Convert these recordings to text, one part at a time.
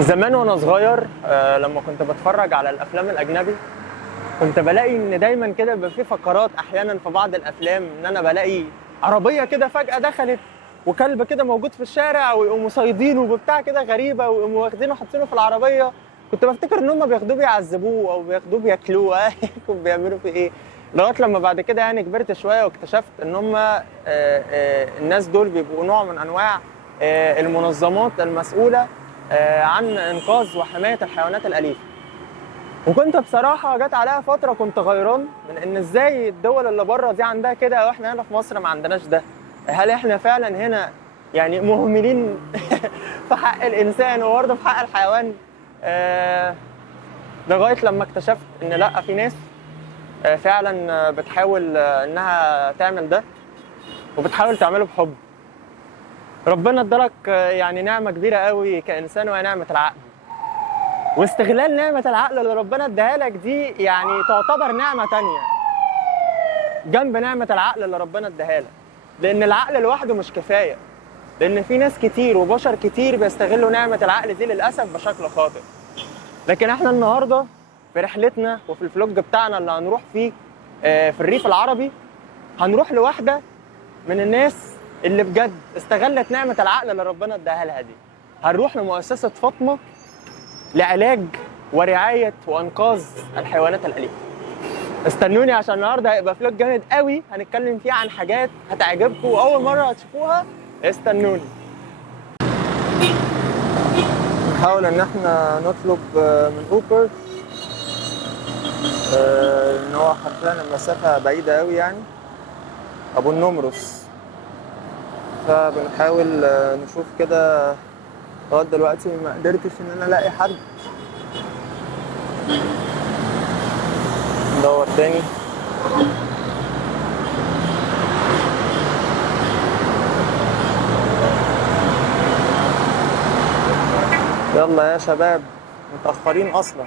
زمان وانا صغير لما كنت بتفرج على الافلام الاجنبي كنت بلاقي ان دايما كده بيبقى في فقرات احيانا في بعض الافلام ان انا بلاقي عربيه كده فجاه دخلت وكلب كده موجود في الشارع ويقوموا صايدينه وبتاع كده غريبه ويقوموا واخدينه حاطينه في العربيه. كنت بفتكر ان هم بياخدوه بيعذبوه او بياخدوه بياكلوه يكون بيعملوا فيه ايه. لغايه لما بعد كده يعني كبرت شويه واكتشفت ان هم الناس دول بيبقوا نوع من انواع المنظمات المسؤوله عن انقاذ وحمايه الحيوانات الاليفه. وكنت بصراحه جت عليها فتره كنت غيران من ان ازاي الدول اللي بره دي عندها كده واحنا هنا في مصر ما عندناش ده. هل احنا فعلا هنا يعني مهملين في حق الانسان وبرضه في حق الحيوان؟ لغايه لما اكتشفت ان لا، في ناس فعلا بتحاول انها تعمل ده وبتحاول تعمله بحب. ربنا ادالك يعني نعمه كبيره قوي كانسان وهي نعمه العقل، واستغلال نعمه العقل اللي ربنا اداها لك دي يعني تعتبر نعمه تانية جنب نعمه العقل اللي ربنا اداها لك، لان العقل لوحده مش كفايه، لان في ناس كتير وبشر كتير بيستغلوا نعمه العقل دي للاسف بشكل خاطئ. لكن احنا النهارده في رحلتنا وفي الفلوج بتاعنا اللي هنروح فيه في الريف العربي هنروح لواحده من الناس اللي بجد استغلت نعمه العقل اللي ربنا اداها لها دي. هنروح لمؤسسه فاطمه لعلاج ورعايه وانقاذ الحيوانات الاليفه. استنوني عشان النهارده هيبقى فلوج جامد قوي هنتكلم فيه عن حاجات هتعجبكم واول مره هتشوفوها. استنوني. نحاول ان احنا نطلب من اوبر ان هو حرفيا المسافه بعيده قوي يعني ابو النمرس، فبنحاول نشوف كده. لغايه دلوقتي ما قدرتش ان انا الاقي حد. ندور تاني. يلا يا شباب، متأخرين أصلا.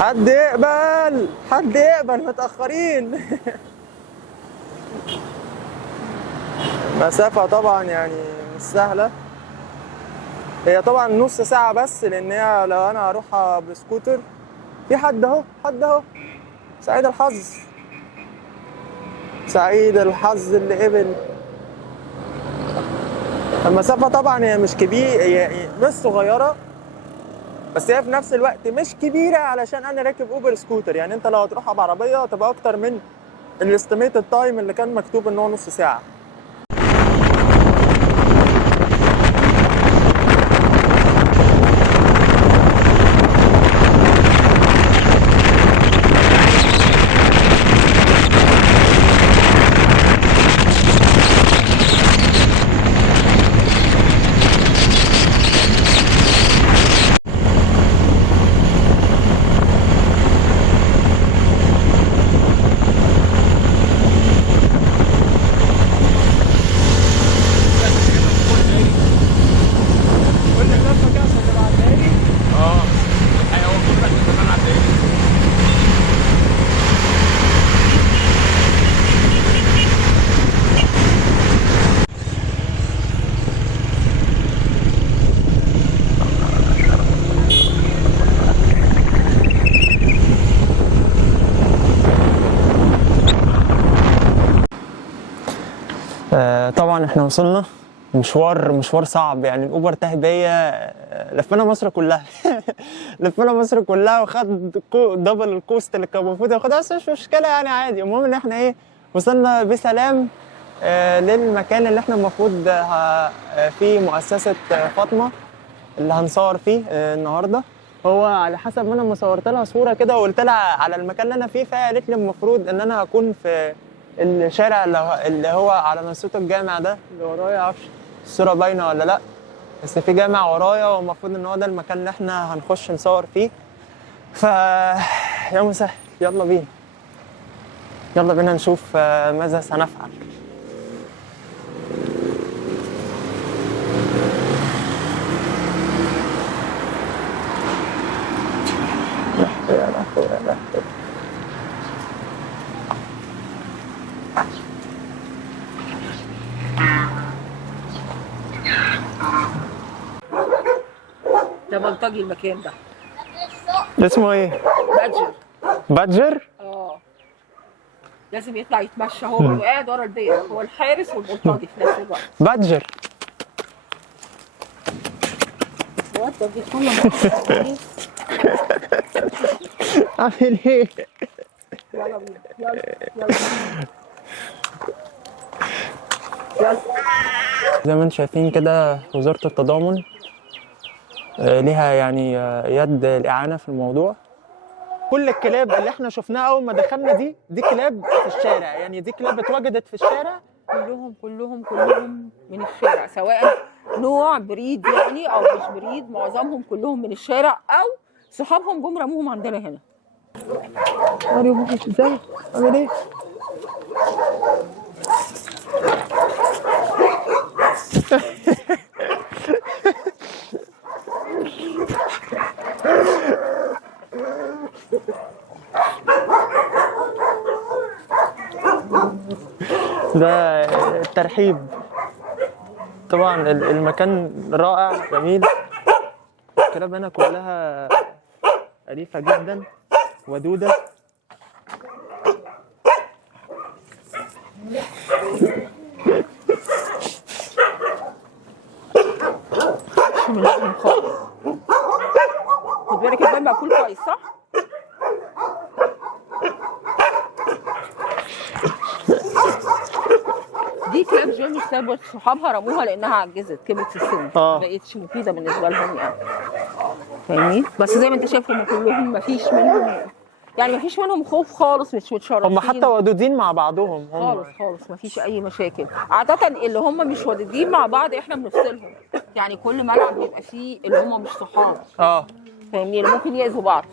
حد يقبل، حد يقبل، متأخرين. مسافة طبعا يعني مش سهلة، هي طبعا نص ساعة بس، لأن هي لو أنا هروحها بسكوتر. في حد أهو، حد أهو. سعيد الحظ، سعيد الحظ اللي قبل. المسافة طبعا هي مش كبيرة، هي مش صغيرة، بس هي في نفس الوقت مش كبيرة علشان أنا راكب أوبر سكوتر. يعني أنت لو هتروحها بعربية هتبقى أكتر من الاستيميتد تايم اللي كان مكتوب إن هو نص ساعة. طبعا احنا وصلنا. مشوار صعب يعني. الاوبر تاه بيا، لفينا مصر كلها. لفينا مصر كلها وخد دبل الكوست اللي كان المفروض ياخدها، بس مش مشكله يعني عادي. المهم ان احنا وصلنا بسلام للمكان اللي احنا المفروض في مؤسسه فاطمه اللي هنصور فيه النهارده. هو على حسب ما انا صورت لها صوره كده وقلت لها على المكان اللي انا فيه، فهي قالت لي المفروض ان انا هكون في الشارع اللي هو على منصوت الجامع ده اللي ورايا. معرفش الصوره باينه ولا لا، بس في جامع ورايا والمفروض ان هو ده المكان اللي احنا هنخش نصور فيه. ف يا مسهل، يلا بينا. يلا بينا نشوف ماذا سنفعل. يا لهوي يا لهوي. ده بلطجي المكان ده. اسمه ايه؟ بادجر. بادجر؟ لازم يطلع يتمشى، هو بيبقى قاعد ورا البيت، هو الحارس والبلطجي في نفس الوقت. بادجر. الواد ده بيتكلم عامل ايه؟ يلا بينا، يلا يلا يلا. زي ما انتم شايفين كده وزارة التضامن ليها يعني يد الإعانة في الموضوع. كل الكلاب اللي احنا شفناها أول ما دخلنا دي كلاب في الشارع، يعني دي كلاب اتوجدت في الشارع. كلهم من الشارع، سواء نوع بريد يعني او مش بريد، معظمهم كلهم من الشارع او صحابهم جم رموهم عندنا هنا. وريهم ازاي؟ عامل ايه؟ ده الترحيب. طبعا المكان رائع جميل. الكلاب هنا كلها أليفة جدا ودودة. من لازم خالص. خد بالك البان مقفول كويس صح؟ دي كلاب جيمي سابت صحابها رموها لانها عجزت كبرت في السن، ما بقتش مفيده بالنسبه لهم يعني. فاهمني؟ بس زي ما انت شايف هم كلهم مفيش منهم خوف خالص، مش متشرفين. هم حتى ودودين مع بعضهم خالص مفيش اي مشاكل. عاده اللي هم مش ودودين مع بعض احنا بنفصلهم، يعني كل ملعب بيبقى فيه اللي هم مش صحاب. فاهمني؟ اللي ممكن يأذوا بعض.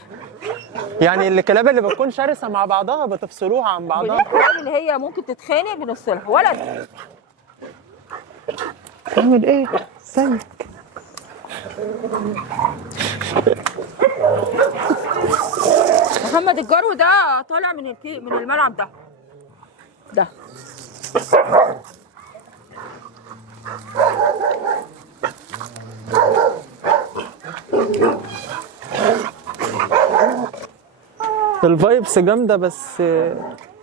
يعني الكلاب اللي بتكون شرسه مع بعضها بتفصلوها عن بعضها. الكلاب اللي هي ممكن تتخانق بنفصلها. ولد تعمل ايه؟ ازيك؟ محمد الجرو ده طالع من الملعب ده. الفايبس جامده، بس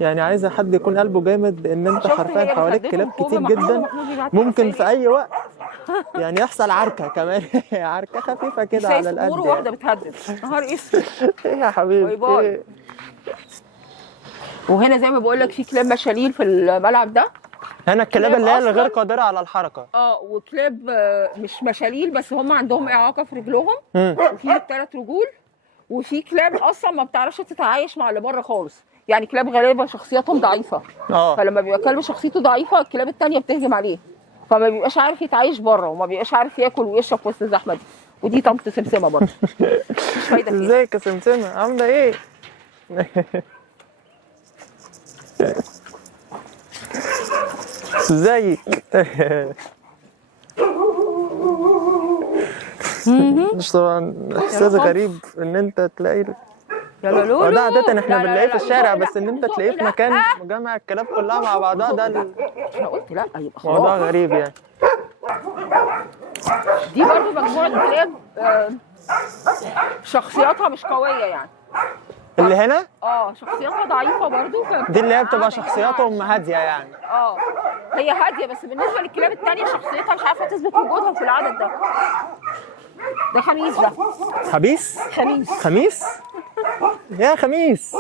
يعني عايزه حد يكون قلبه جامد، ان انت حرفيا حواليك كلاب كتير جدا، ممكن في اي وقت يعني يحصل عركه كمان. عركه خفيفه كده على القد. مش واحده بتهدد نهار اسود. ايه يا حبيبي؟ باي. وهنا زي ما بقول لك في كلاب مشاليل في الملعب ده. هنا الكلاب اللي هي الغير قادره على الحركه. وكلاب مش مشاليل بس هم عندهم اعاقه في رجلهم، وفي 3 رجول. وفي كلاب اصلا ما بتعرفش تتعايش مع اللي بره خالص، يعني كلاب غالبا شخصياتهم ضعيفه. فلما بيبقى كلب شخصيته ضعيفه الكلاب الثانيه بتهجم عليه، فما بيبقاش عارف يتعايش بره وما بيبقاش عارف ياكل ويشرب في وسط الزحمه دي. ودي طنط سمسمه برضه. مش فايده فيها. ازيك يا سمسمه؟ عامله ايه؟ ازيك؟ مش طبعا احساس غريب ان انت تلاقي يلا لولو. ده عادة احنا بنلاقيه في الشارع، بس ان انت تلاقيه في مكان مجمع الكلاب كلها مع بعضها ده انا قلت لا يبقى خلاص. موضوع غريب يعني. دي برضه مجموعه كلاب شخصياتها مش قويه يعني. اللي هنا؟ شخصياتها ضعيفه برضه. دي اللي هي بتبقى شخصياتهم هاديه يعني. هي هاديه، بس بالنسبه للكلاب الثانيه شخصيتها مش عارفه تثبت وجودها في العدد ده. ده خميس ده. خميس؟ يا خميس.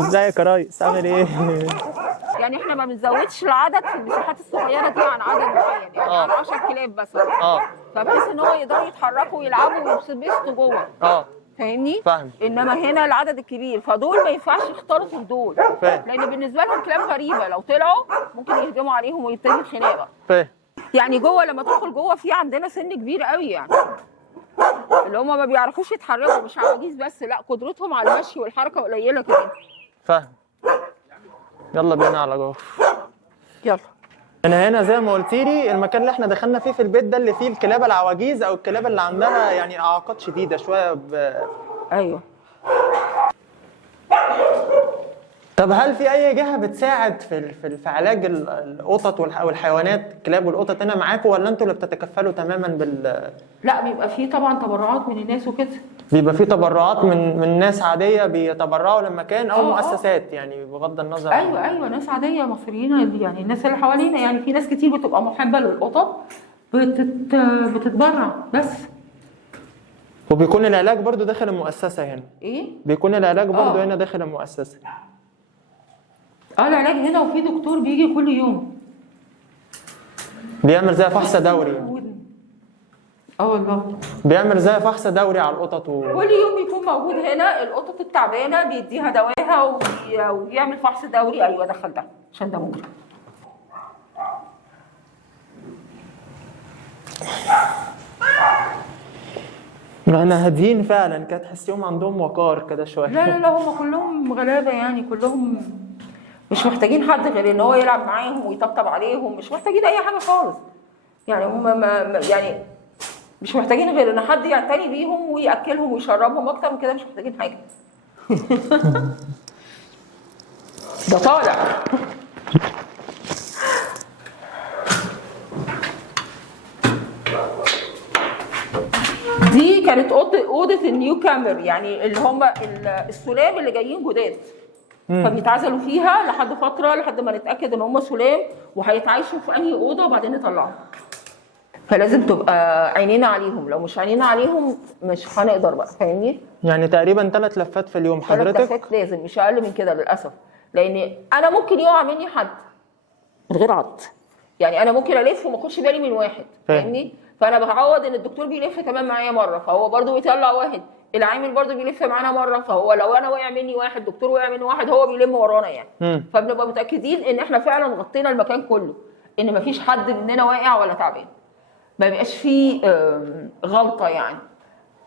ازيك يا ريس؟ عامل ايه؟ يعني احنا ما بنزودش العدد في المساحات الصغيره دي عن عدد معين، يعني عن 10 كلاب بس. فبحيث ان هو يقدروا يتحركوا ويلعبوا ويبسطوا جوه. فاهمني؟ فاهم. انما هنا العدد الكبير، فدول ما ينفعش يختلطوا بدول. لان بالنسبه لهم كلاب غريبه، لو طلعوا ممكن يهجموا عليهم ويبتدي الخناقه. فاهم. يعني جوه لما تدخل جوه في عندنا سن كبير قوي يعني. اللي هم ما بيعرفوش يتحركوا، مش عواجيز بس، لا قدرتهم على المشي والحركه قليله كمان. فاهم. يلا بينا على جوه. يلا. انا هنا زي ما قلت لي المكان اللي احنا دخلنا فيه في البيت ده اللي فيه الكلاب العواجيز او الكلاب اللي عندها يعني اعاقات شديده شويه ايوه. طب هل في اي جهه بتساعد في علاج القطط والحيوانات، الكلاب والقطط هنا معاكم، ولا انتوا اللي بتتكفلوا تماما لا بيبقى في طبعا تبرعات من الناس وكده. بيبقى في تبرعات من ناس عاديه بيتبرعوا للمكان او مؤسسات يعني بغض النظر؟ ايوه ناس عاديه مصريين يعني الناس اللي حوالينا، يعني في ناس كتير بتبقى محبه للقطط بتتبرع بس. وبيكون العلاج برضو داخل المؤسسه هنا؟ ايه؟ بيكون العلاج برضو هنا داخل المؤسسه؟ العلاج هنا، وفي دكتور بيجي كل يوم بيعمل زي فحص دوري. والله بيعمل زي فحص دوري على القطط كل يوم بيكون موجود هنا. القطط التعبانه بيديها دواها ويعمل فحص دوري. ايوه دخل ده عشان ده ممكن. انا هاديين فعلا كده، تحسيهم عندهم وقار كده شويه. لا هم كلهم غلابه يعني، كلهم مش محتاجين حد غير ان هو يلعب معاهم ويطبطب عليهم، مش محتاجين اي حاجه خالص يعني. هم يعني مش محتاجين غير ان حد يعتني بيهم وياكلهم ويشربهم، اكتر من كده مش محتاجين حاجه. ده طالع. دي كانت اوضه النيو كامر، يعني اللي هم السلام اللي جايين جداد، فبيتعزلوا فيها لحد فتره لحد ما نتاكد ان هم سلام وهيتعايشوا في انهي اوضه وبعدين نطلعهم. فلازم تبقى عينينا عليهم، لو مش عينينا عليهم مش هنقدر بقى، فاهمني؟ يعني تقريبا 3 لفات في اليوم حضرتك؟ 3 لفات لازم، مش اقل من كده للاسف، لان انا ممكن يقع مني حد من غير عض، يعني انا ممكن الف وما اخدش بالي من واحد، فاهمني؟ فانا بعوض ان الدكتور بيلف كمان معايا مره، فهو برده بيطلع واحد، العامل برده بيلف معانا مره، فهو لو انا وقع مني واحد، دكتور وقع مني واحد، هو بيلم ورانا يعني. فبنبقى متاكدين ان احنا فعلا غطينا المكان كله، ان مفيش حد مننا واقع ولا تعبان، ما بيبقاش فيه غلطه يعني.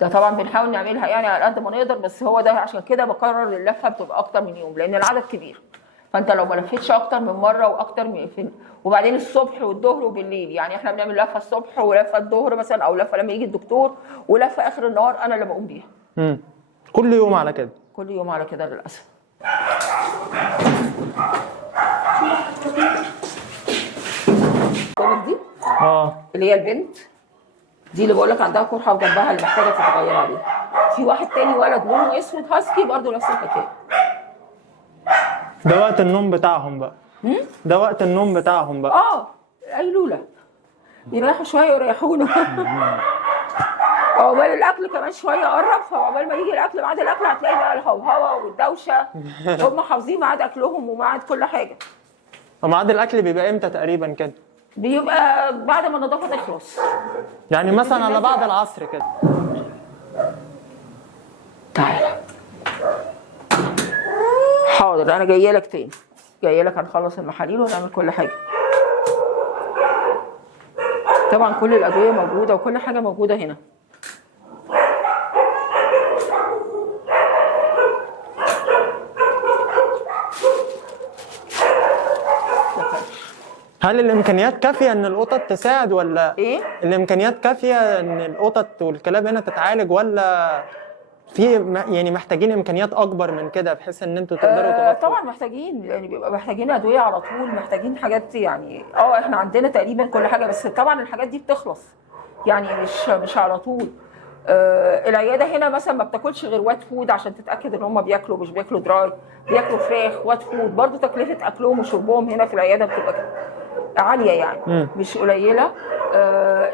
ده طبعا بنحاول نعملها يعني على قد ما نقدر، بس هو ده عشان كده بقرر اللفه بتبقى اكتر من يوم، لان العدد كبير، فانت لو ما لفتش اكتر من مره واكتر من وبعدين الصبح والظهر وبالليل، يعني احنا بنعمل لفه الصبح ولفه الظهر مثلا، او لفه لما يجي الدكتور، ولفه اخر النهار انا اللي بقوم بيها. كل يوم على كده؟ كل يوم على كده للاسف. دي اللي هي البنت دي اللي بقول لك عندها قرحه وجنبها اللي محتاجه تتغير عليها. في واحد تاني ولد لونه اسود هاسكي برضه نفس الحكايه. ده وقت النوم بتاعهم بقى؟ ده وقت النوم بتاعهم بقى؟ قيلوله، يريحوا شويه ويريحونا. عقبال الاكل كمان شويه قرب، فعقبال ما يجي الاكل بعد الاكل هتلاقي بقى الهوهوه والدوشه. هم حافظين ميعاد اكلهم وميعاد كل حاجه. وميعاد الاكل بيبقى امتى تقريبا كده؟ بيبقى بعد ما النظافه تخلص، يعني مثلا على بعد العصر كده. تعالى. حاضر، انا جايه لك تاني، جايه لك، هنخلص المحاليل ونعمل كل حاجه. طبعا كل الادويه موجوده وكل حاجه موجوده هنا. هل الامكانيات كافيه ان القطط تساعد ولا ايه؟ الامكانيات كافيه ان القطط والكلاب هنا تتعالج، ولا في يعني محتاجين امكانيات اكبر من كده بحيث ان انتوا تقدروا تغطوا؟ طبعا محتاجين، يعني بيبقى محتاجين ادويه على طول، محتاجين حاجات يعني. احنا عندنا تقريبا كل حاجه، بس طبعا الحاجات دي بتخلص يعني مش على طول. العياده هنا مثلا ما بتاكلش غير وات فود عشان تتاكد ان هم بياكلوا، مش بياكلوا دراي، بياكلوا فراخ وات فود. برضو تكلفه اكلهم وشربهم هنا في العياده بتبقى عاليه يعني، مش قليله.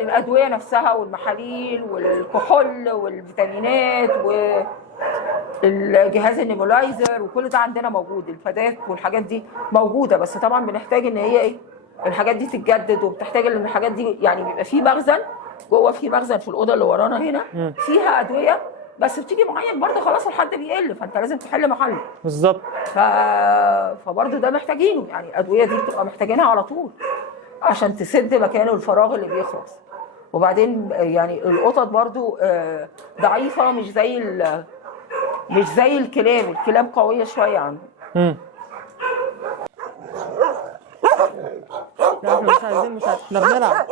الادويه نفسها والمحاليل والكحول والفيتامينات والجهاز النيبولايزر وكل ده عندنا موجود. الفادات والحاجات دي موجوده، بس طبعا بنحتاج ان هي الحاجات دي تتجدد، وبتحتاج ان الحاجات دي يعني بيبقى في مخزن جوه، في مخزن في الاوضه اللي ورانا هنا فيها ادويه، بس بتيجي معين برضه خلاص الحد بيقل، فانت لازم تحل محله. بالظبط. فبرضه ده محتاجينه، يعني الادويه دي بتبقى محتاجينها على طول عشان تسد مكانه الفراغ اللي بيخلص. وبعدين يعني القطط برضو ضعيفه، مش زي الكلاب قويه شويه عنهم. لا احنا مش عايزين مساعدة، احنا بنلعب.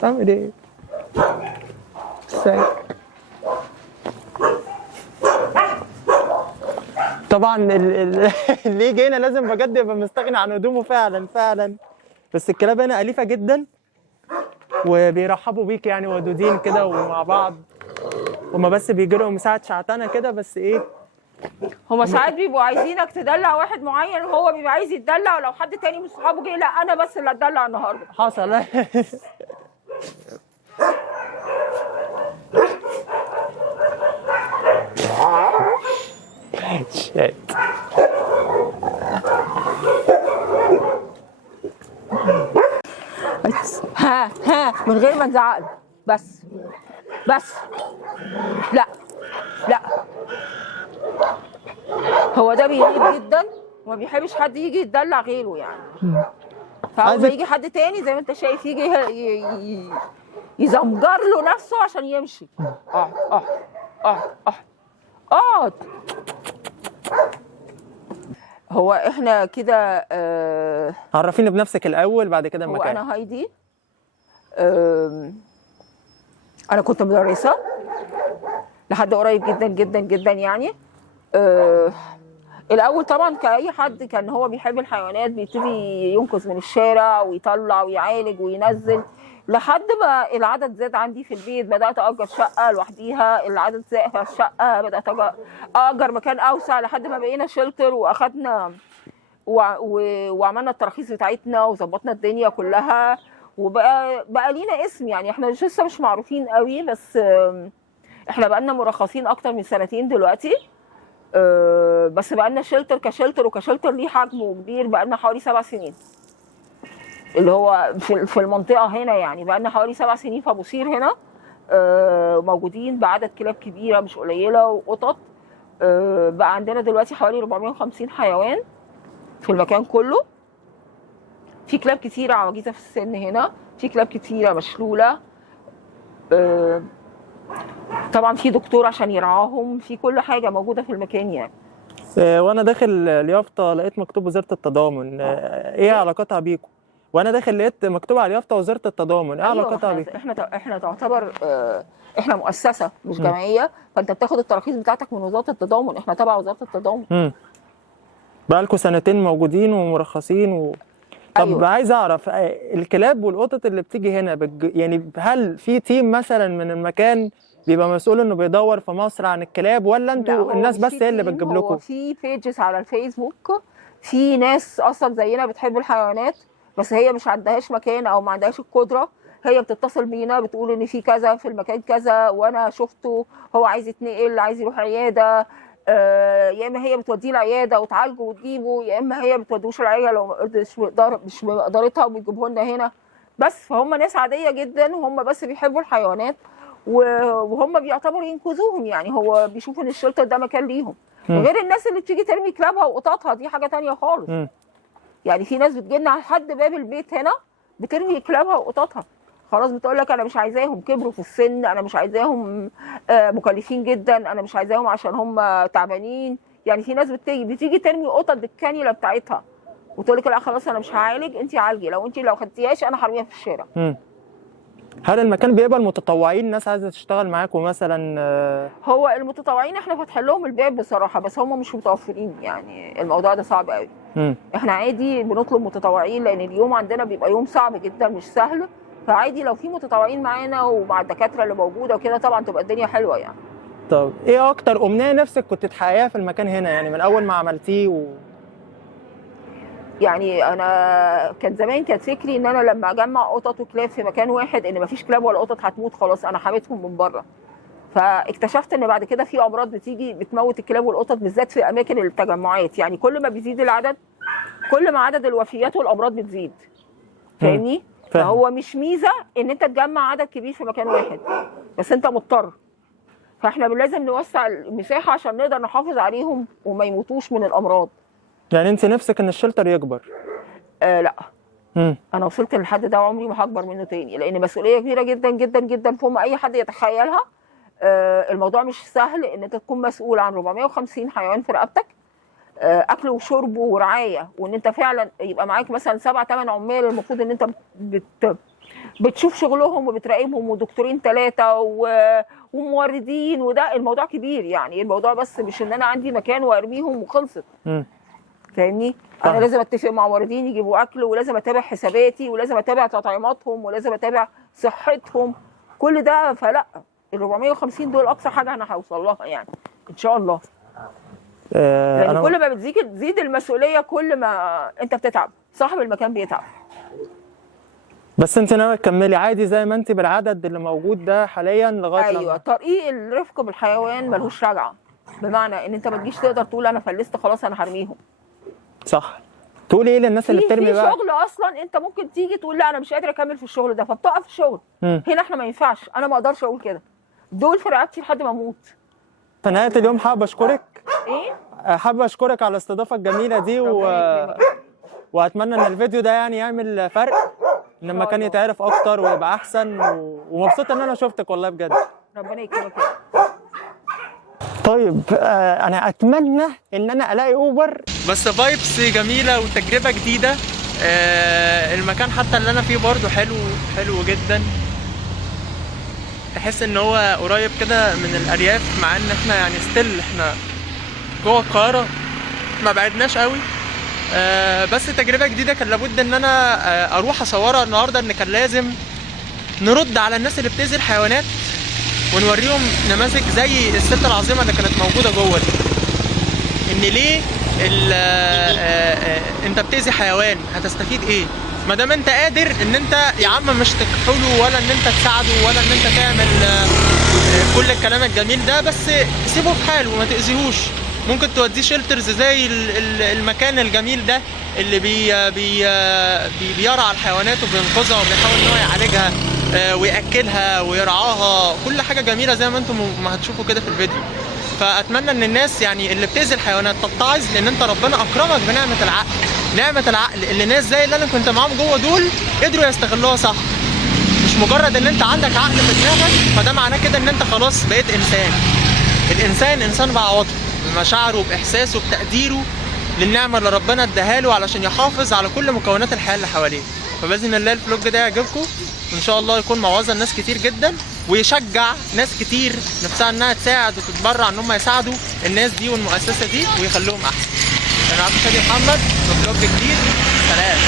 تعمل ايه؟ ازاي؟ طبعا اللي يجي هنا لازم بجد يبقى مستغني عن هدومه فعلا فعلا. بس الكلاب هنا أليفة جدا وبيرحبوا بيك يعني، ودودين كده ومع بعض. هما بس بيجي لهم ساعة شعتنة كده بس ايه. هما ساعات بيبقوا عايزينك تدلع واحد معين وهو بيبقى عايز يتدلع، ولو حد تاني من صحابه جه لا انا بس اللي اتدلع النهارده. حصل. شيت. ها من غير ما نزعق، بس لا هو ده بيغير جدا وما بيحبش حد يجي يتدلع غيره يعني. فاول ما يجي حد تاني زي ما انت شايف يجي يزمجر له نفسه عشان يمشي. هو احنا كده عرفيني بنفسك الاول بعد كده المكان. هو انا هايدي، انا كنت مدرسه لحد قريب جدا جدا جدا يعني. الاول طبعا كاي حد كان هو بيحب الحيوانات بيبتدي ينقذ من الشارع ويطلع ويعالج وينزل، لحد ما العدد زاد عندي في البيت. بدات اجر شقه لوحديها، العدد زاد في الشقه، بدات اجر مكان اوسع لحد ما بقينا شلتر، واخدنا وعملنا التراخيص بتاعتنا وظبطنا الدنيا كلها، وبقى لينا اسم يعني. احنا لسه مش معروفين قوي، بس احنا بقى لنا مرخصين اكتر من سنتين دلوقتي. بس بقى لنا شلتر وكشلتر ليه حجمه كبير، بقى لنا حوالي 7 سنين اللي هو في المنطقه هنا يعني. بقى لنا حوالي 7 سنين في ابو قير هنا موجودين بعدد كلاب كبيره مش قليله وقطط. بقى عندنا دلوقتي حوالي 450 حيوان في المكان كله. في كلاب كتيره عواجيزه في السن هنا، في كلاب كتيره مشلوله، طبعا في دكتور عشان يرعاهم، في كل حاجه موجوده في المكان يعني. وانا داخل اليافطه لقيت مكتوب وزاره التضامن، ايه علاقتها بيكم؟ وانا داخل لقيت مكتوب على اليافطه وزاره التضامن، ايه علاقتها بيكم؟ احنا تعتبر احنا مؤسسه مش جمعيه، فانت بتاخد التراخيص بتاعتك من وزاره التضامن، احنا تبع وزاره التضامن. بقالكم سنتين موجودين ومرخصين طب أيوة. عايز اعرف الكلاب والقطط اللي بتيجي هنا يعني هل في تيم مثلا من المكان بيبقى مسؤول انه بيدور في مصر عن الكلاب، ولا انتوا الناس بس هي اللي بتجيب لكم؟ في بيجز على الفيسبوك، في ناس اصلا زينا بتحب الحيوانات بس هي مش عندهاش مكان او ما عندهاش القدره، هي بتتصل بينا بتقول ان في كذا في المكان كذا وانا شفته، هو عايز يتنقل، عايز يروح عياده، يا اما هي بتوديه العياده وتعالجه وتجيبه، يا اما هي بتودوش العياده لو مش بمقدرتها وبيجيبوه لنا هنا. بس فهم ناس عاديه جدا وهم بس بيحبوا الحيوانات وهم بيعتبروا ينقذوهم يعني. هو بيشوفوا ان الشلتر ده مكان ليهم، غير الناس اللي بتيجي ترمي كلابها وقططها دي حاجه تانية خالص. يعني في ناس بتجي لنا لحد باب البيت هنا بترمي كلابها وقططها، خلاص بتقول لك انا مش عايزاهم، كبروا في السن، انا مش عايزاهم مكلفين جدا، انا مش عايزاهم عشان هم تعبانين. يعني في ناس بتيجي ترمي قطط بالكانيولا بتاعتها وتقول لك لا خلاص انا مش هعالج، انت عالجي، لو خدتيهاش انا هرميها في الشارع. هل المكان بيقبل متطوعين، ناس عايزه تشتغل معاكم مثلا؟ هو المتطوعين احنا فاتحين لهم الباب بصراحه، بس هم مش متوفرين يعني، الموضوع ده صعب قوي. احنا عادي بنطلب متطوعين لان اليوم عندنا بيبقى يوم صعب جدا مش سهل، فعادي لو في متطوعين معانا ومع الدكاتره اللي موجوده وكده طبعا تبقى الدنيا حلوه يعني. طب ايه اكتر امنيه نفسك كنت تحققيها في المكان هنا يعني من اول ما عملتيه يعني انا كان زمان كانت فكري ان انا لما اجمع قطط وكلاب في مكان واحد ان مفيش كلاب ولا قطط هتموت، خلاص انا حميتهم من بره. فاكتشفت ان بعد كده في امراض بتيجي بتموت الكلاب والقطط بالذات في اماكن التجمعات، يعني كل ما بيزيد العدد كل ما عدد الوفيات والامراض بتزيد. فاهمني؟ فاهم. فهو مش ميزه ان انت تجمع عدد كبير في مكان واحد، بس انت مضطر. فاحنا لازم نوسع المساحه عشان نقدر نحافظ عليهم وما يموتوش من الامراض. يعني انت نفسك ان الشلتر يكبر؟ لا. امم انا وصلت للحد ده وعمري ما هكبر منه تاني، لان مسؤوليه كبيره جدا جدا جدا فوق ما اي حد يتخيلها. الموضوع مش سهل ان انت تكون مسؤول عن 450 حيوان في رقبتك، اكل وشرب ورعايه، وان انت فعلا يبقى معاك مثلا 7 8 عمال المفروض ان انت بتشوف شغلهم وبتراقبهم، ودكتورين 3 وموردين، وده الموضوع كبير. يعني الموضوع بس مش ان انا عندي مكان وارميهم وخلصت. فاهمني؟ انا لازم اتفق مع موردين يجيبوا اكل، ولازم اتابع حساباتي، ولازم اتابع تطعيماتهم، ولازم اتابع صحتهم، كل ده. فلا، ال 450 دول اقصى حاجه انا هوصل لها يعني ان شاء الله. لان كل ما بتزيد المسؤوليه كل ما انت بتتعب، صاحب المكان بيتعب. بس انت ناوي تكملي عادي زي ما انت بالعدد اللي موجود ده حاليا لغايه ايوه، طريق الرفق بالحيوان ملوش رجعه، بمعنى ان انت ما تجيش تقدر تقول انا فلست خلاص انا هرميهم. صح. تقولي ايه للناس اللي بترمي بقى؟ في شغل اصلا انت ممكن تيجي تقول لا انا مش قادر اكمل في الشغل ده، فبتقف الشغل. هنا احنا ما ينفعش، انا ما اقدرش اقول كده، دول في رقبتي لحد ما اموت. في نهايه اليوم حابب اشكرك. ايه؟ حابب اشكرك على الاستضافه الجميله دي واتمنى ان الفيديو ده يعني يعمل فرق، ان المكان يتعرف اكتر ويبقى احسن ومبسوط ان انا شفتك والله بجد. ربنا يكرمك. طيب انا اتمنى ان انا الاقي اوبر، بس فايبس جميله وتجربه جديده. المكان حتى اللي انا فيه برضو حلو جدا، تحس ان هو قريب كده من الارياف، مع ان احنا يعني ستيل احنا جوه القاهره ما بعدناش قوي. بس تجربه جديده كان لابد ان انا اروح اصورها النهارده، ان كان لازم نرد على الناس اللي بتأذي الحيوانات ونوريهم نماذج زي الست العظيمه اللي كانت موجوده جوه دي. ان ليه انت بتأذي حيوان هتستفيد ايه؟ ما دام انت قادر ان انت يا عم مش تكحله ولا ان انت تساعده ولا ان انت تعمل كل الكلام الجميل ده، بس سيبه في حاله وما تأذيهوش. ممكن توديه شيلترز زي المكان الجميل ده اللي بيرعى الحيوانات وبينقذها وبيحاول ان هو يعالجها ويأكلها ويرعاها، كل حاجه جميله زي ما انتم ما هتشوفوا كده في الفيديو. فاتمنى ان الناس يعني اللي بتأذي الحيوانات تتعظ، لان انت ربنا اكرمك بنعمه العقل. نعمه العقل اللي ناس زي اللي انا كنت معاهم جوه دول قدروا يستغلوها صح. مش مجرد ان انت عندك عقل في دماغك فده معناه كده ان انت خلاص بقيت انسان. الانسان انسان بعواطفه، بمشاعره، باحساسه، بتقديره للنعمه اللي ربنا اداها له علشان يحافظ على كل مكونات الحياه اللي حواليه. فباذن الله الفلوج ده يعجبكم وان شاء الله يكون موعظه لناس كتير جدا، ويشجع ناس كتير نفسها انها تساعد وتتبرع ان هم يساعدوا الناس دي والمؤسسه دي ويخلوهم احسن. انا عبد الشادي محمد في فلوج جديد. سلام.